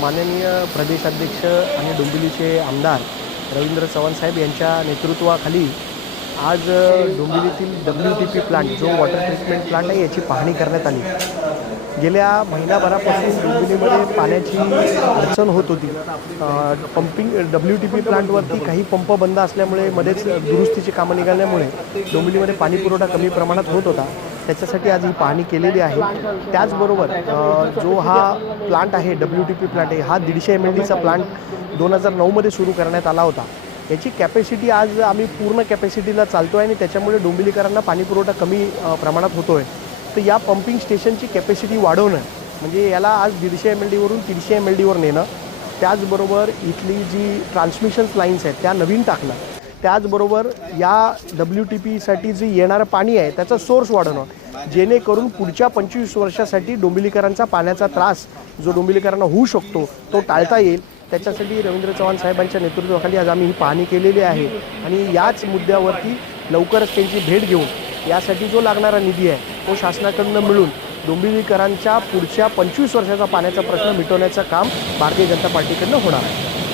माननीय प्रदेशाध्यक्ष आणि डोंबिवलीचे आमदार रवींद्र चव्हाण साहेब यांच्या नेतृत्वाखाली आज डोंबिवलीतील WTP प्लांट जो वॉटर ट्रीटमेंट प्लांट आहे याची पाहणी करण्यात आली। गेल्या महिनाभरापासून डोंबिवलीमध्ये पाण्याची अडचण होत होती। पंपिंग WTP प्लांटवरती काही पंप बंद असल्यामुळे मध्येच दुरुस्तीची कामं निघाल्यामुळे डोंबिवलीमध्ये पाणी पुरवठा कमी प्रमाणात होत होता। त्याच्यासाठी आज ही पाहणी केलेली आहे। त्याचबरोबर जो हा प्लांट आहे WTP प्लांट आहे हा 150 MLDचा प्लांट 2009 मध्ये सुरू करण्यात आला होता। याची कॅपॅसिटी आज आम्ही पूर्ण कॅपॅसिटीला चालतोय आणि त्याच्यामुळे डोंबिवलीकरांना पाणी पुरवठा कमी प्रमाणात होतोय। तर या पंपिंग स्टेशनची कॅपॅसिटी वाढवणं म्हणजे याला आज 150 MLD वरून 300 MLD वर नेणं, त्याचबरोबर इथली जी ट्रान्समिशन लाईन्स आहेत त्या नवीन टाकणं, त्याचबरोबर या WTPसाठी जे येणारं पाणी आहे त्याचा सोर्स वाढवणं, जेणेकरून पुढच्या 25 वर्षासाठी डोंबिवलीकरांचा पाण्याचा त्रास जो डोंबिवलीकरांना होऊ शकतो तो टाळता येईल। त्याच्यासाठी रवींद्र चव्हाण साहेबांच्या नेतृत्वाखाली आज आम्ही ही पाहणी केलेली आहे आणि याच मुद्द्यावरती लवकरच त्यांची भेट घेऊन यासाठी जो लागणारा निधी आहे तो शासनाकडून मिळून डोंबिवलीकरांच्या पुढच्या 25 वर्षाचा पाण्याचा प्रश्न मिटवण्याचं काम भारतीय जनता पार्टीकडून होणार आहे।